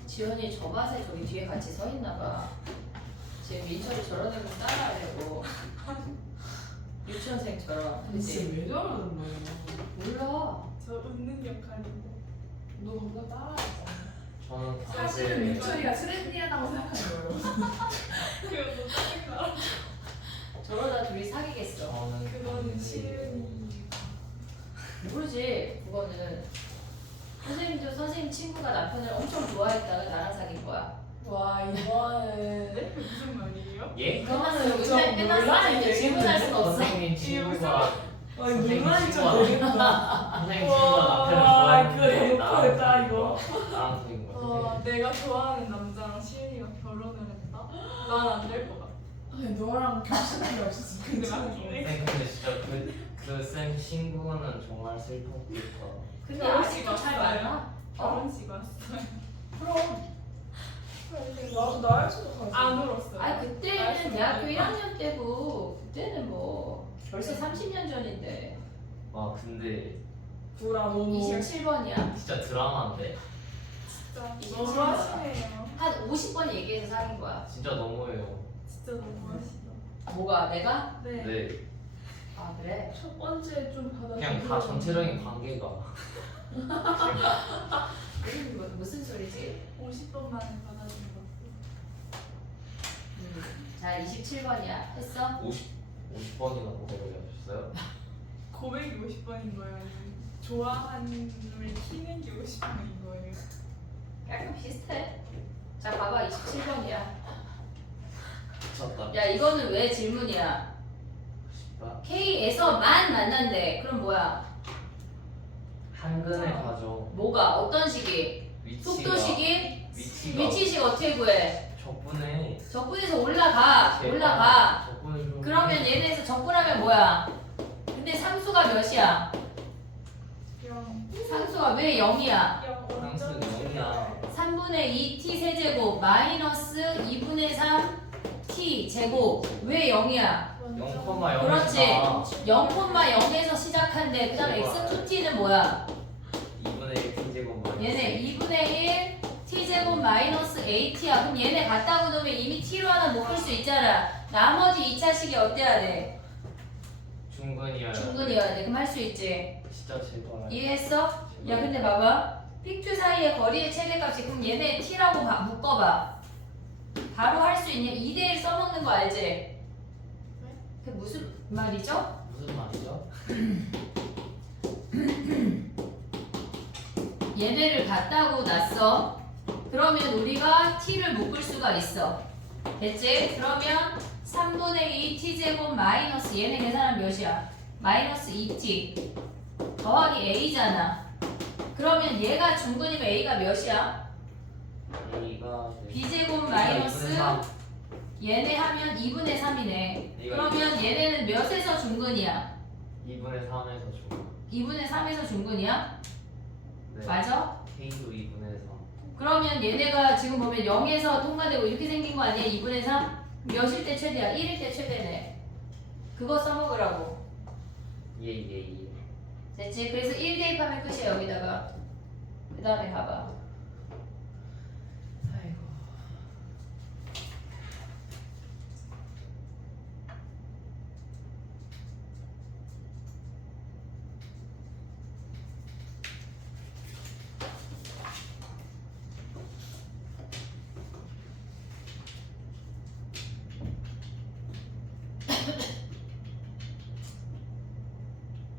지연이 저 밭에 저기 뒤에 같이 서 있나봐. 지금 민철이 저런 애를 따라하려고. 유치원생처럼. 진짜 그치? 왜 저러는 거예요? 몰라. 저 웃는 역할인데. 너 뭔가 따라했잖아. 저는 사실은 당시에 민철이가 트렌디하다고 생각하는 거예요. 그거 못하는 거 알아? 저러다 둘이 사귀겠어. 저는 그거는 당시에 시은이. 모르지. 그거는. 선생님도 선생님 친구가 남편을 엄청 좋아했다가 나랑 사귄 거야. 와 이거는 네? 무슨 말이에요? 예? 끝났어. 좀 문제 끝났어. 논란이 이제 질문할 순 없어. 선생님 친구가 아니 선생님 논란이 좀 친구가- 되겠다. 선생님 친구가 남편을 와 이거 좋아했는데 너무 커졌다 이거. 나랑 사귄 거지. 내가 좋아하는 남자랑 시은이가 결혼을 했다? 난 안 될 것 같아. 아니 너랑 결혼할 게 없었어. 괜찮아. 선생님 근데 진짜 그쌤 친구는 정말 슬펐겠다. 근데 결혼식 아직도 잘 왔어요? 만나. 결혼식 왔어요. 그럼 나도 나일 수도 가지. 안 울었어요. 아 그때는 대학교 1학년 때고 그때는 뭐 벌써 30년 전인데. 와 근데 구라 너무. 27번이야. 진짜 드라마인데 진짜 27번. 너무하시네요. 한 50번 얘기해서 사귄 거야. 진짜 너무해요. 진짜 너무하시다. 뭐가 내가? 네. 네. 아 그래? 첫 번째 좀 받아주세요. 그냥 다 전체적인 관계가 무슨 소리지? 50번만 받아준 거. 자 27번이야. 했어? 50번이나 고백을 하셨어요? 고백이 50번인 거예요? 아니면 좋아하는 걸 키는 게 50번인 거예요? 약간 비슷해. 자 봐봐 27번이야. 미쳤다. 야 이거는 왜 질문이야? 싶다. K에서만 만난대. 그럼 뭐야? 한근에 가죠. 뭐가? 어떤 식이? 위치가 속도식이? 위치가 위치식 어떻게 구해? 적분에 적분에서 올라가. 적분을 좀 그러면 얘네에서 적분하면 뭐야? 근데 상수가 몇이야? 0. 상수가 왜 0이야? 0. 상수는 0이야. 3분의 2 t 세제곱 마이너스 2분의 3 t 제곱 왜 0이야? 0,0 그렇지. 0,0에서 시작한대. 그 다음에 x2t는 뭐야? 2분의 1 t제곱 마이너스 얘네 2분의 1 t제곱 마이너스 at야. 그럼 얘네 갖다 놓으면 이미 t로 하나 묶을 수 있잖아. 나머지 2차식이 어때야 돼? 중근이어야 중근이어야 돼. 그럼 할 수 있지. 진짜 제발. 이해했어? 야 근데 봐봐. 픽2 사이의 거리의 최대값이 그럼 얘네 t라고 묶어봐. 바로 할 수 있냐? 2대1 써먹는 거 알지? 그게 무슨 말이죠? 무슨 말이죠? 얘네를 갖다고 놨어. 그러면 우리가 t를 묶을 수가 있어. 됐지? 그러면 3분의 2 t제곱 마이너스 얘네 계산하면 몇이야? 마이너스 2t 더하기 a잖아. 그러면 얘가 중근이면 a가 몇이야? A가 b제곱 마이너스 얘네 하면 2분의 3이네. 그러면 얘네는 몇에서 중근이야? 2분의 3에서 중. 2분의 3에서 중근이야? 네. 맞아? K도 2분의 3. 그러면 얘네가 지금 보면 0에서 통과되고 이렇게 생긴 거 아니야? 2분의 3? 몇일 때 최대야? 1일 때 최대네. 그거 써먹으라고. 예. 됐지? 그래서 1 대입하면 끝이야 여기다가. 그 다음에 가봐. 아이고.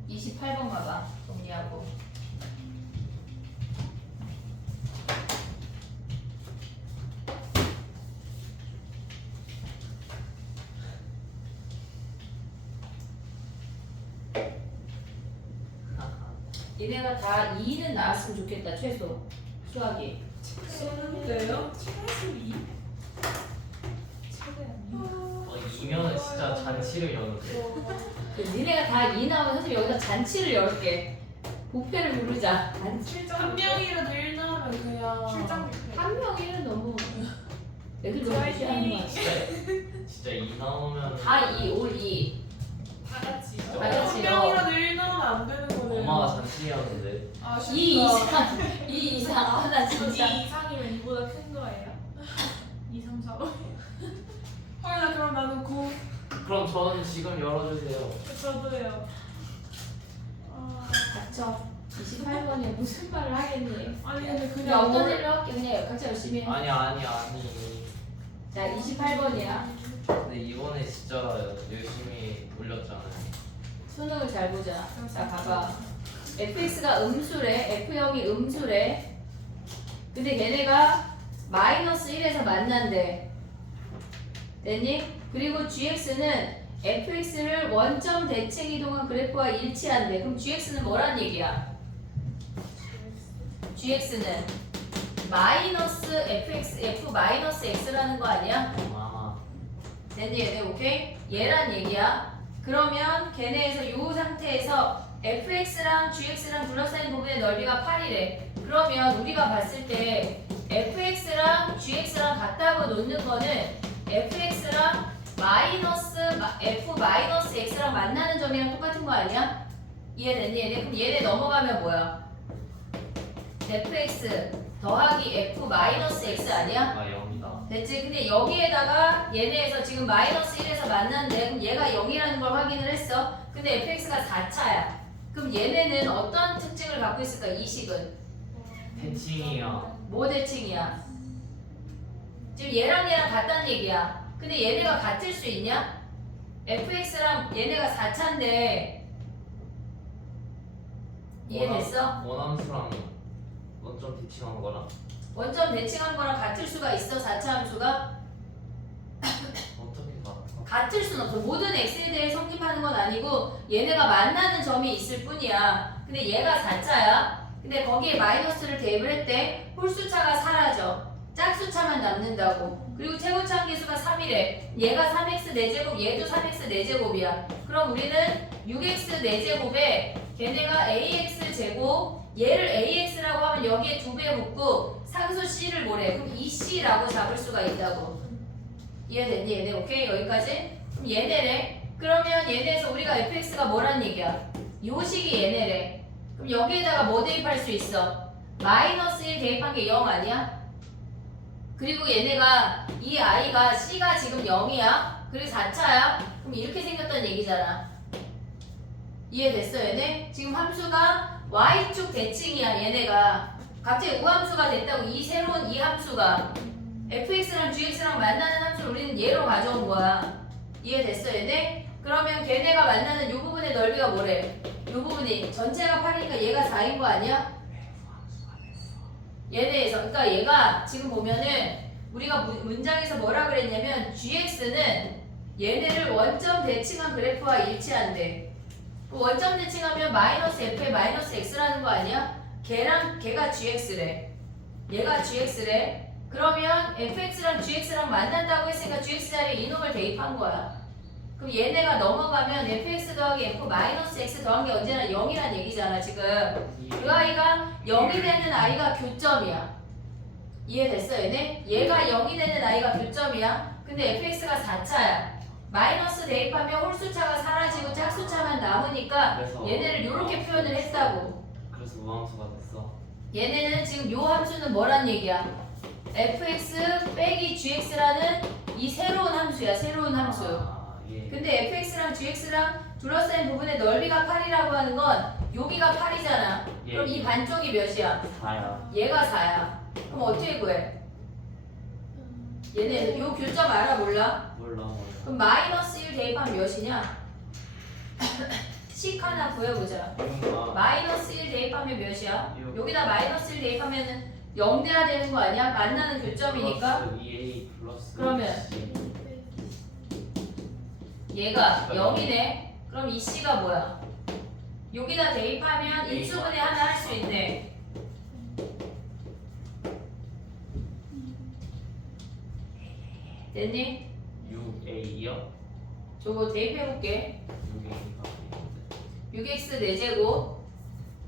이 28번 가봐. 정리하고. 얘네가 다 2는 나왔으면 좋겠다 최소. 수학이. 왜요? 최소 2? 최대한 2면은 진짜 잔치를 여는데. 니네가 다 2 나오면 선생님 여기다 잔치를 열게. 부패를 부르자. 한 명이라도 1 나오면 그냥 출장 뷔페. 한 명이는 너무 애들 너무 무시하는 거 같아. 진짜 2 나오면 다 2, 올 2. 다 같이. 다 한 같이. 명이라도 1 나오면 안 되는 거네. 엄마가 잔치였는데. 아쉽다. 2 이상. 2 이상. 아, 나 2 진짜. 이상이면 이보다 큰 거예요? 2, 3, 4, 5. 헐, 나 그럼 나는 9. 그럼 저는 지금 열어주세요. 저도요. 닥쳐. 28번에 무슨 말을 하겠니? 아니 근데 그냥 그냥 어떤 뭘- 일로 할게. 그냥 각자 열심히 해. 아니. 자, 28번이야. 근데 이번에 진짜 열심히 올렸잖아요. 수능을 잘 보자. 자, 봐봐. fx가 음수래. f형이 음수래. 근데 걔네가 마이너스 1에서 만난대. 됐니? 그리고 gx는 fx를 원점 대칭 이동한 그래프와 일치한대. 그럼 gx는 뭐란 얘기야? gx는 마이너스 fx, f 마이너스 x라는 거 아니야? 아마 됐니 얘네 오케이? 얘란 얘기야. 그러면 걔네에서 이 상태에서 fx랑 gx랑 둘러싸인 부분의 넓이가 8이래. 그러면 우리가 봤을 때 fx랑 gx랑 같다고 놓는 거는 fx랑 f 마이너스 x랑 만나는 점이랑 똑같은 거 아니야? 이해됐니 얘네? 그럼 얘네 넘어가면 뭐야? fx 더하기 f 마이너스 x 아니야? 0이다. 됐지? 근데 여기에다가 얘네에서 지금 마이너스 1에서 만났는데 그럼 얘가 0이라는 걸 확인을 했어. 근데 fx가 4차야. 그럼 얘네는 어떤 특징을 갖고 있을까? 이 식은 대칭이요. 뭐 대칭이야? 지금 얘랑 같다는 얘기야. 근데 얘네가 같을 수 있냐? fx랑 얘네가 4차인데 이해됐어? 원함수랑 원점 대칭한 거랑 원점 대칭한 거랑 같을 수가 있어? 4차 함수가? 어떻게 같아? 같을 수는 없어. 모든 x에 대해 성립하는 건 아니고 얘네가 만나는 점이 있을 뿐이야. 근데 얘가 4차야. 근데 거기에 마이너스를 대입을 했대. 홀수차가 사라져. 짝수차만 남는다고. 그리고 최고차 함계수가 3이래. 얘가 3x 4제곱, 얘도 3x 4제곱이야. 그럼 우리는 6x 4제곱에 걔네가 ax 제곱, 얘를 ax라고 하면 여기에 2배 붙고 상수 c를 뭐래? 그럼 2c라고 잡을 수가 있다고. 이해됐니 얘네? 오케이 여기까지? 그럼 얘네래. 그러면 얘네에서 우리가 fx가 뭐란 얘기야? 요 식이 얘네래. 그럼 여기에다가 뭐 대입할 수 있어? 마이너스 1 대입한 게 0 아니야? 그리고 얘네가 이 i가 c가 지금 0이야. 그리고 4차야. 그럼 이렇게 생겼다는 얘기잖아. 이해됐어 얘네? 지금 함수가 y축 대칭이야 얘네가. 갑자기 우함수가 됐다고. 이 새로운 이 함수가 fx랑 gx랑 만나는 함수를 우리는 얘로 가져온 거야. 이해됐어 얘네? 그러면 걔네가 만나는 이 부분의 넓이가 뭐래? 이 부분이 전체가 8이니까 얘가 4인 거 아니야? 얘네에서 그러니까 얘가 지금 보면은 우리가 문장에서 뭐라 그랬냐면 gx는 얘네를 원점 대칭한 그래프와 일치한대. 그 원점 대칭하면 마이너스 f에 마이너스 x라는 거 아니야? 걔가 gx래. 얘가 gx래. 그러면 fx랑 gx랑 만난다고 했으니까 gx 자리에 이놈을 대입한 거야. 그럼 얘네가 넘어가면 fx 더하기 f 마이너스 x 더한 게 언제나 0이란 얘기잖아 지금. 그 아이가 0이 되는 아이가 교점이야. 이해됐어 얘네? 얘가 0이 되는 아이가 교점이야. 근데 fx가 4차야. 마이너스 대입하면 홀수차가 사라지고 짝수차만 남으니까 그래서 얘네를 이렇게 표현을 했다고. 그래서 우함수가 됐어. 얘네는 지금 요 함수는 뭐란 얘기야? fx 빼기 gx라는 이 새로운 함수야. 새로운 함수. 예. 근데 fx랑 gx랑 둘러싸인 부분의 넓이가 8이라고 하는 건 여기가 8이잖아. 예. 그럼 이 반쪽이 몇이야? 4야. 얘가 4야. 그럼 어떻게 구해? 얘네 요 교점 알아 몰라? 몰라. 그럼 마이너스 1 대입하면 몇이냐? 식 하나 구해보자. 뭔가 마이너스 1 대입하면 몇이야? 육. 여기다 마이너스 1 대입하면은 0 돼야 되는 거 아니야? 만나는 교점이니까. 플러스 2a 플러스 그러면 c. 얘가 0이네. 그럼 이 C가 뭐야? 여기다 대입하면 A 인수분해 하나 할 수 있네. 됐니? 6a요? 저거 대입해볼게. 6a가 6x 4제곱.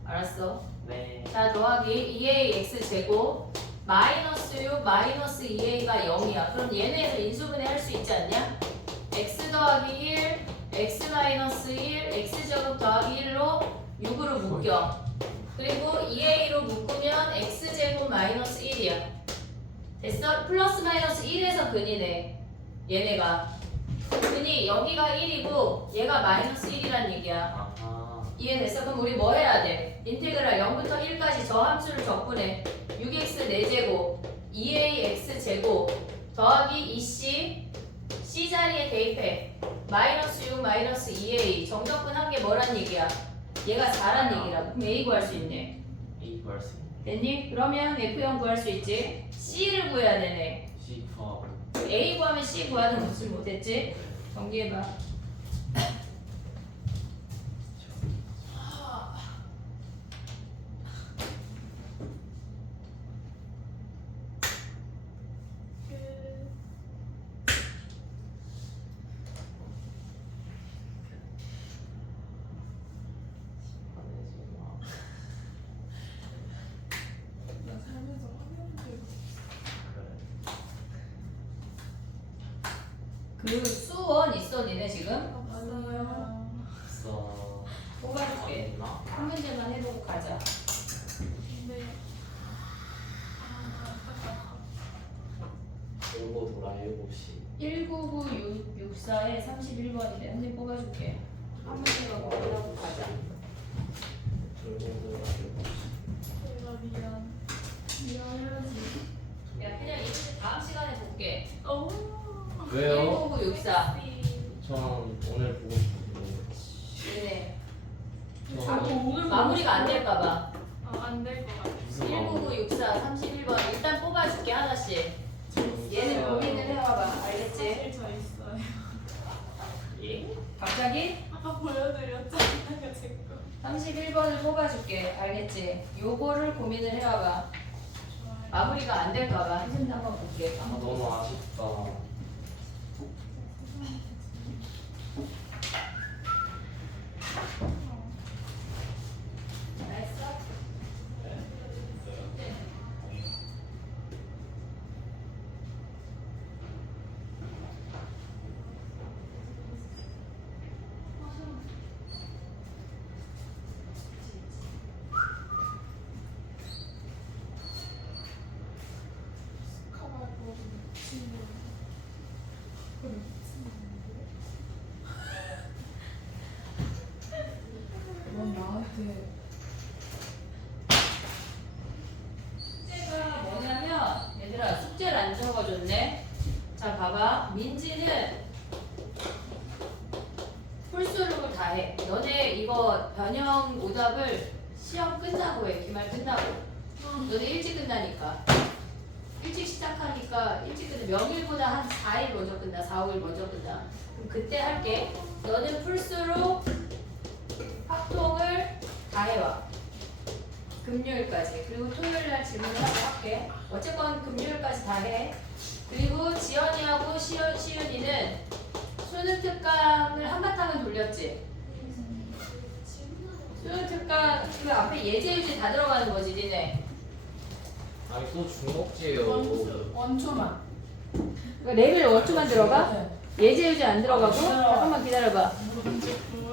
알았어. 네. 자 더하기 2ax 제곱 마이너스 6 마이너스 2a가 0이야. 그럼 얘네에서 인수분해 할 수 있지 않냐? x 더하기 1 x 마이너스 1 x제곱 더하기 1로 6으로 묶여. 그리고 2a로 묶으면 x제곱 마이너스 1이야. 됐어? 플러스 마이너스 1에서 근이네. 얘네가 근이 여기가 1이고 얘가 마이너스 1이란 얘기야. 아하. 이해됐어? 그럼 우리 뭐 해야 돼? 인테그랄 0부터 1까지 저 함수를 적분해. 6x 4제곱 2ax 제곱 더하기 2c c 자리에 대입해. 마이너스 6 마이너스 2a 정적분 한 게 뭐란 얘기야? 얘가 4란 얘기라고. 그럼 a 구할 수 있네. a 구할 수 있네. 됐니? 그러면 f0 구할 수 있지. c를 구해야 되네. c 구하고 a 구하면 c 구하는 것을 못했지? 정리해봐. 나 살면서 화면 들고 그 수원 있어 니네 지금? 아니에요. 있어. 뽑아줄게. 있나? 한 문제만 해보고 가자. 근데 돌고 돌아 7시. 199664에 31번이래. 한번 뽑아줄게. 한 문제만 고민하고 가자. 돌고 돌아 7시. 내가 미안해야지. 야, 그냥 이 문제 다음 시간에 볼게. 왜요? 1994. 전 오늘 보고 싶은데. 네네. 저는 마무리가 안 될까봐. 안될 것 같아. 무슨 마음으로? 1994, 31번. 일단 뽑아줄게, 하나씩. 얘는 고민을 해봐봐. 알겠지? 사실 저 있어요. 예? 갑자기? 아까 보여드렸잖아요, 제 거. 31번을 뽑아줄게. 알겠지? 요거를 고민을 해봐봐. 좋아요. 마무리가 안 될까봐. 선생님도 한번 볼게. 한번 너무 아쉽다. 잘했어? 넌 나한테 숙제가 뭐냐면 얘들아 숙제를 안 적어줬네. 자 봐봐. 민지는 풀수록을 다 해. 너네 이거 변형 오답을 시험 끝나고 해. 기말 끝나고. 너네 일찍 끝나니까. 일찍 시작하니까 일찍 끝나. 명일보다 한 4일 먼저 끝나. 4, 5일 먼저 끝나. 그럼 그때 할게. 너는 풀수록 확통을 다 해와. 금요일까지. 그리고 토요일날 질문을 하고 할게. 어쨌건 금요일까지 다 해. 그리고 지연이하고 시윤이는 수능 특강을 한바탕은 돌렸지. 수능 특강 그 앞에 예제유제 다 들어가는 거지, 니네. 아니 또 중복지예요. 원초만. 그러니까 레벨 원초만 들어가? 네. 예제유제 안 들어가고? 아, 잠깐만 기다려봐. 문제 구문